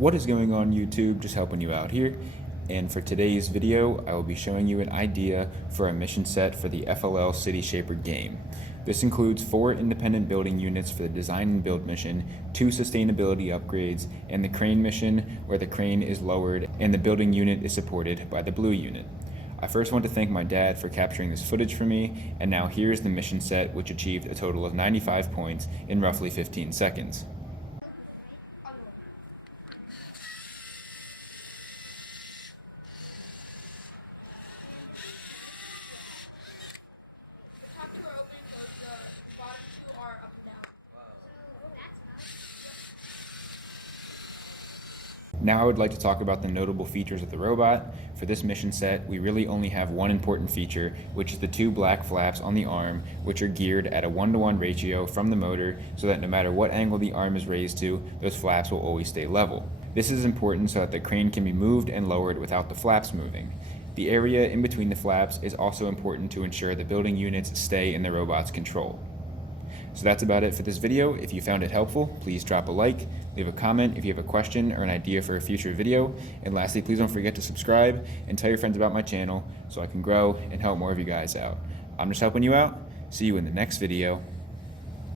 What is going on YouTube? Just helping you out here. And for today's video, I will be showing you an idea for a mission set for the FLL City Shaper game. This includes 4 independent building units for the design and build mission, 2 sustainability upgrades, and the crane mission where the crane is lowered and the building unit is supported by the blue unit. I first want to thank my dad for capturing this footage for me, and now here's the mission set, which achieved a total of 95 points in roughly 15 seconds. Now I would like to talk about the notable features of the robot. For this mission set, we really only have one important feature, which is the 2 black flaps on the arm, which are geared at a 1-to-1 ratio from the motor so that no matter what angle the arm is raised to, those flaps will always stay level. This is important so that the crane can be moved and lowered without the flaps moving. The area in between the flaps is also important to ensure the building units stay in the robot's control. So that's about it for this video. If you found it helpful, please drop a like, leave a comment if you have a question or an idea for a future video, and lastly, please don't forget to subscribe and tell your friends about my channel so I can grow and help more of you guys out. I'm just helping you out. See you in the next video.